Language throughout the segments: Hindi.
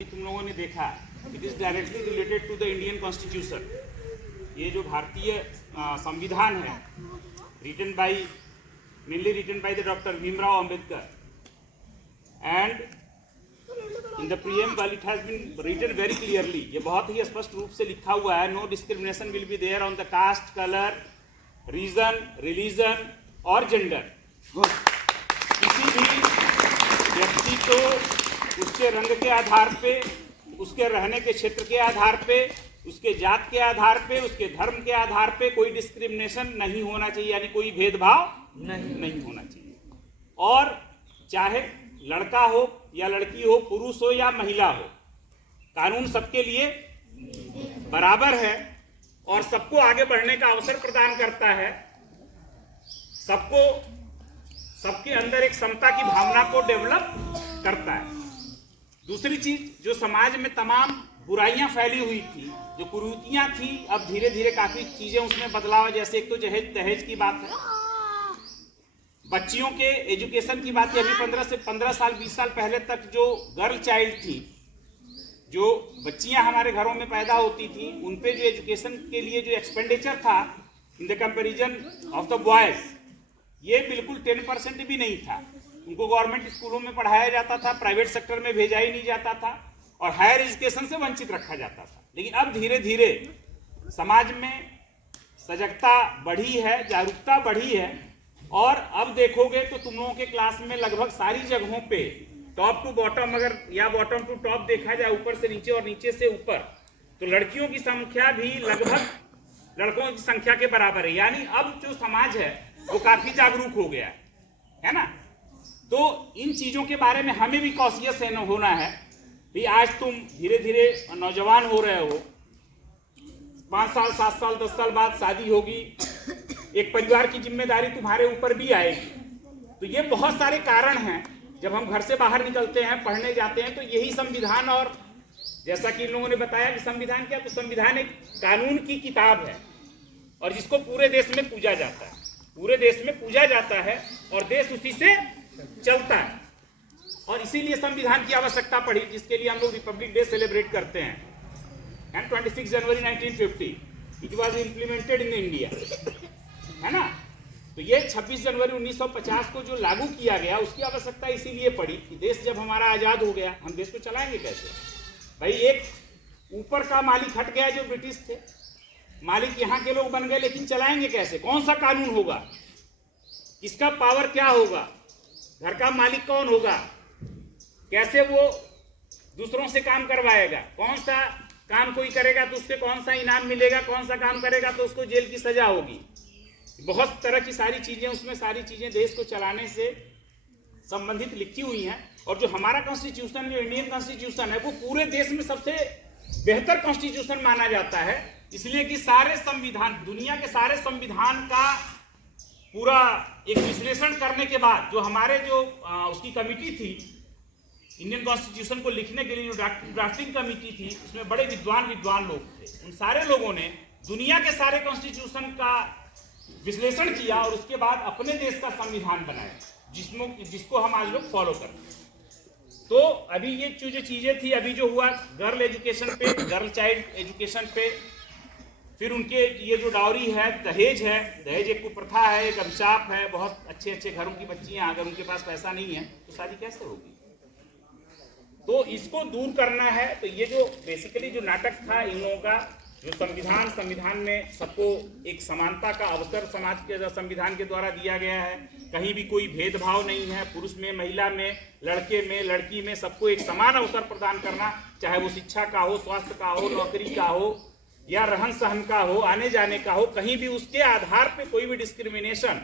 तुम लोगों ने देखा, it is directly related to the Indian constitution. ये जो भारतीय संविधान है, written by mainly written by the doctor Bhimrao Ambedkar, and in the preamble it has been written very clearly. ये बहुत ही स्पष्ट रूप से लिखा हुआ है, no discrimination will be there on the caste, colour, region, religion और जेंडर। किसी भी व्यक्ति को उसके रंग के आधार पे, उसके रहने के क्षेत्र के आधार पे, उसके जात के आधार पे, उसके धर्म के आधार पे कोई डिस्क्रिमिनेशन नहीं होना चाहिए, यानी कोई भेदभाव नहीं होना चाहिए। और चाहे लड़का हो या लड़की हो, पुरुष हो या महिला हो, कानून सबके लिए बराबर है और सबको आगे बढ़ने का अवसर प्रदान करता है। सबके अंदर एक समता की भावना को डेवलप करता है। दूसरी चीज, जो समाज में तमाम बुराइयां फैली हुई थी, जो कुरीतियां थी, अब धीरे धीरे काफी चीजें उसमें बदलाव, जैसे एक तो दहेज की बात है, बच्चियों के एजुकेशन की बात है। अभी 15 साल 20 साल पहले तक जो गर्ल चाइल्ड थी, जो बच्चियां हमारे घरों में पैदा होती थी, उन पे जो एजुकेशन के लिए जो एक्सपेंडिचर था in the comparison of the boys, ये बिल्कुल 10% भी नहीं था। उनको गवर्नमेंट स्कूलों में पढ़ाया जाता था, प्राइवेट सेक्टर में भेजा ही नहीं जाता था और हायर एजुकेशन से वंचित रखा जाता था। लेकिन अब धीरे धीरे समाज में सजगता बढ़ी है, जागरूकता बढ़ी है, और अब देखोगे तो तुम लोगों के क्लास में लगभग सारी जगहों पे टॉप टू बॉटम, अगर या बॉटम टू टॉप देखा जाए, ऊपर से नीचे और नीचे से ऊपर, तो लड़कियों की संख्या भी लगभग लड़कों की संख्या के बराबर है। यानी अब जो समाज है वो काफी जागरूक हो गया है ना। तो इन चीजों के बारे में हमें भी कॉशियस होना है कि आज तुम धीरे धीरे नौजवान हो रहे हो, 5 साल 7 साल 10 साल बाद शादी होगी, एक परिवार की जिम्मेदारी तुम्हारे ऊपर भी आएगी। तो ये बहुत सारे कारण हैं। जब हम घर से बाहर निकलते हैं, पढ़ने जाते हैं, तो यही संविधान, और जैसा कि इन लोगों ने बताया कि संविधान क्या, तो संविधान एक कानून की किताब है और जिसको पूरे देश में पूजा जाता है, पूरे देश में पूजा जाता है और देश उसी से चलता है। और इसीलिए संविधान की आवश्यकता पड़ी, जिसके लिए हम लोग रिपब्लिक डे सेलिब्रेट करते हैं। And 26 January 1950 it was implemented in India, है ना। तो ये 26 जनवरी 1950 को जो लागू किया गया, उसकी आवश्यकता इसीलिए पड़ी कि देश जब हमारा आजाद हो गया, हम देश को चलाएंगे कैसे। भाई, एक ऊपर का मालिक हट गया जो ब्रिटिश थे, मालिक यहाँ के लोग बन गए, लेकिन चलाएंगे कैसे, कौन सा कानून होगा, किसका पावर क्या होगा, घर का मालिक कौन होगा, कैसे वो दूसरों से काम करवाएगा, कौन सा काम कोई करेगा तो उससे कौन सा इनाम मिलेगा, कौन सा काम करेगा तो उसको जेल की सजा होगी। बहुत तरह की सारी चीजें, उसमें सारी चीजें देश को चलाने से संबंधित लिखी हुई हैं। और जो हमारा कॉन्स्टिट्यूशन, जो इंडियन कॉन्स्टिट्यूशन है, वो पूरे देश में सबसे बेहतर कॉन्स्टिट्यूशन माना जाता है, इसलिए कि सारे संविधान, दुनिया के सारे संविधान का पूरा एक विश्लेषण करने के बाद, जो हमारे जो उसकी कमिटी थी, इंडियन कॉन्स्टिट्यूशन को लिखने के लिए जो ड्राफ्टिंग कमिटी थी, उसमें बड़े विद्वान लोग थे। उन सारे लोगों ने दुनिया के सारे कॉन्स्टिट्यूशन का विश्लेषण किया और उसके बाद अपने देश का संविधान बनाया, जिसको हम आज लोग फॉलो करते हैं। तो अभी ये जो चीजें थी, अभी जो हुआ गर्ल एजुकेशन पे, गर्ल चाइल्ड एजुकेशन पे, फिर उनके ये जो डाउरी है, दहेज है, दहेज एक कुप्रथा है, एक अभिशाप है। बहुत अच्छे अच्छे घरों की बच्चियां, अगर उनके पास पैसा नहीं है तो शादी कैसे होगी। तो इसको दूर करना है। तो ये जो बेसिकली जो नाटक था इन लोगों का, जो संविधान में सबको एक समानता का अवसर समाज के संविधान के द्वारा दिया गया है, कहीं भी कोई भेदभाव नहीं है, पुरुष में, महिला में, लड़के में, लड़की में, सबको एक समान अवसर प्रदान करना, चाहे वो शिक्षा का हो, स्वास्थ्य का हो, नौकरी का हो, या रहन सहन का हो, आने जाने का हो, कहीं भी उसके आधार पे कोई भी डिस्क्रिमिनेशन,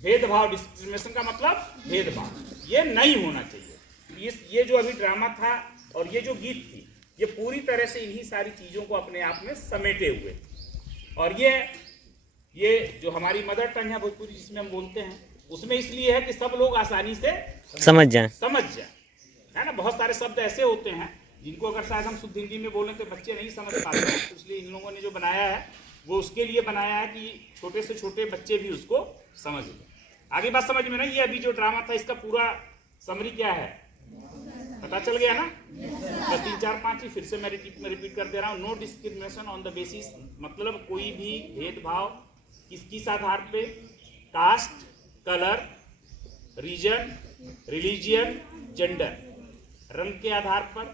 भेदभाव, डिस्क्रिमिनेशन का मतलब भेदभाव, ये नहीं होना चाहिए। ये जो अभी ड्रामा था और ये जो गीत थी, ये पूरी तरह से इन्हीं सारी चीजों को अपने आप में समेटे हुए। और ये जो हमारी मदर टंग है भोजपुरी, जिसमें हम बोलते हैं, उसमें इसलिए है कि सब लोग आसानी से समझ जाए, है ना। बहुत सारे शब्द ऐसे होते हैं जिनको अगर शायद हम शुद्ध हिंदी में बोलें तो बच्चे नहीं समझ पाते हैं। तो इसलिए इन लोगों ने जो बनाया है वो उसके लिए बनाया है कि छोटे से छोटे बच्चे भी उसको समझ लें। आगे बात समझ में नहीं। ये अभी जो ड्रामा था, इसका पूरा समरी क्या है, पता चल गया ना? तो 3 4 5 ही फिर से मैं रिपीट कर दे रहा हूँ। No discrimination on the basis, मतलब कोई भी भेदभाव किस आधार पे? Caste, colour, region, religion, gender, रंग के आधार पर,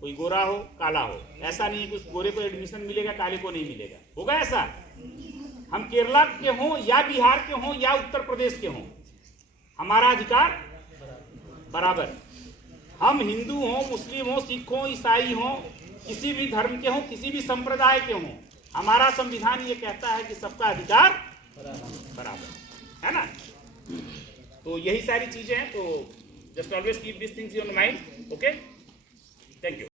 कोई गोरा हो काला हो, ऐसा नहीं है कि उस गोरे को एडमिशन मिलेगा काले को नहीं मिलेगा, होगा ऐसा? हम केरला के हों या बिहार के हों या उत्तर प्रदेश के हों, हमारा अधिकार बराबर। हम हिंदू हों, मुस्लिम हों, सिख हों, ईसाई हों, किसी भी धर्म के हों, किसी भी संप्रदाय के हों, हमारा संविधान ये कहता है कि सबका अधिकार बराबर है ना। तो यही सारी चीजें हैं। तो just always keep this things in your mind. Okay, thank you.